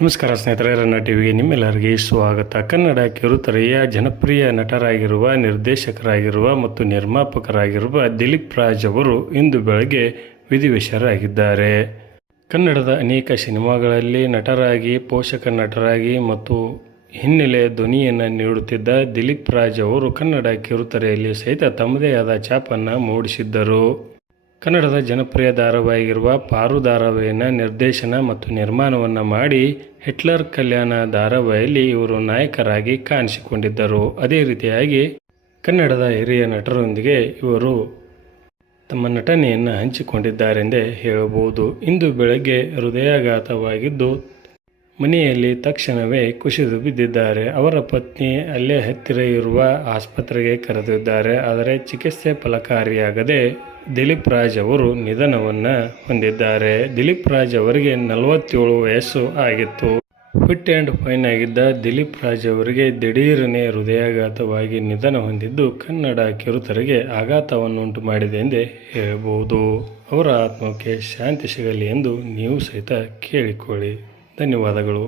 ನಮಸ್ಕಾರ ಸ್ನೇಹಿತರೆ, ರನ್ನ ಟಿವಿಗೆ ನಿಮ್ಮೆಲ್ಲರಿಗೆ ಸ್ವಾಗತ. ಕನ್ನಡ ಕಿರುತೆರೆಯ ಜನಪ್ರಿಯ ನಟರಾಗಿರುವ, ನಿರ್ದೇಶಕರಾಗಿರುವ ಮತ್ತು ನಿರ್ಮಾಪಕರಾಗಿರುವ ದಿಲೀಪ್ ರಾಜ್ ಅವರು ಇಂದು ಬೆಳಗ್ಗೆ ವಿಧಿವಶರಾಗಿದ್ದಾರೆ. ಕನ್ನಡದ ಅನೇಕ ಸಿನಿಮಾಗಳಲ್ಲಿ ನಟರಾಗಿ, ಪೋಷಕ ನಟರಾಗಿ ಮತ್ತು ಹಿನ್ನೆಲೆ ಧ್ವನಿಯನ್ನು ನೀಡುತ್ತಿದ್ದ ದಿಲೀಪ್ ರಾಜ್ ಅವರು ಕನ್ನಡ ಕಿರುತೆರೆಯಲ್ಲಿ ಸಹಿತ ತಮ್ಮದೇ ಆದ ಛಾಪನ್ನು ಮೂಡಿಸಿದ್ದರು. ಕನ್ನಡದ ಜನಪ್ರಿಯ ಧಾರಾವಾಹಿಯಾಗಿರುವ ಪಾರು ಧಾರಾವಾಹಿಯನ್ನು ನಿರ್ದೇಶನ ಮತ್ತು ನಿರ್ಮಾಣವನ್ನು ಮಾಡಿ ಹಿಟ್ಲರ್ ಕಲ್ಯಾಣ ಧಾರಾವಾಹಿಯಲ್ಲಿ ಇವರು ನಾಯಕರಾಗಿ ಕಾಣಿಸಿಕೊಂಡಿದ್ದರು. ಅದೇ ರೀತಿಯಾಗಿ ಕನ್ನಡದ ಹಿರಿಯ ನಟರೊಂದಿಗೆ ಇವರು ತಮ್ಮ ನಟನೆಯನ್ನು ಹಂಚಿಕೊಂಡಿದ್ದಾರೆಂದೇ ಹೇಳಬಹುದು. ಇಂದು ಬೆಳಗ್ಗೆ ಹೃದಯಾಘಾತವಾಗಿದ್ದು ಮನೆಯಲ್ಲಿ ತಕ್ಷಣವೇ ಕುಸಿದು ಬಿದ್ದಿದ್ದಾರೆ. ಅವರ ಪತ್ನಿ ಅಲ್ಲೇ ಹತ್ತಿರ ಇರುವ ಆಸ್ಪತ್ರೆಗೆ ಕರೆದಿದ್ದಾರೆ. ಆದರೆ ಚಿಕಿತ್ಸೆ ಫಲಕಾರಿಯಾಗದೆ ದಿಲೀಪ್ ರಾಜ್ ಅವರು ನಿಧನವನ್ನು ಹೊಂದಿದ್ದಾರೆ. ದಿಲೀಪ್ ರಾಜ್ ಅವರಿಗೆ 47 ವಯಸ್ಸು ಆಗಿತ್ತು. ಫಿಟ್ ಆ್ಯಂಡ್ ಫೈನ್ ಆಗಿದ್ದ ದಿಲೀಪ್ ರಾಜ್ ಅವರಿಗೆ ದಿಢೀರನೆ ಹೃದಯಾಘಾತವಾಗಿ ನಿಧನ ಹೊಂದಿದ್ದು ಕನ್ನಡ ಕಿರುತೆರೆಗೆ ಆಘಾತವನ್ನುಂಟು ಮಾಡಿದೆ ಎಂದೇ ಹೇಳಬಹುದು. ಅವರ ಆತ್ಮಕ್ಕೆ ಶಾಂತಿ ಸಿಗಲಿ ಎಂದು ನೀವು ಸಹಿತ ಕೇಳಿಕೊಳ್ಳಿ. ಧನ್ಯವಾದಗಳು.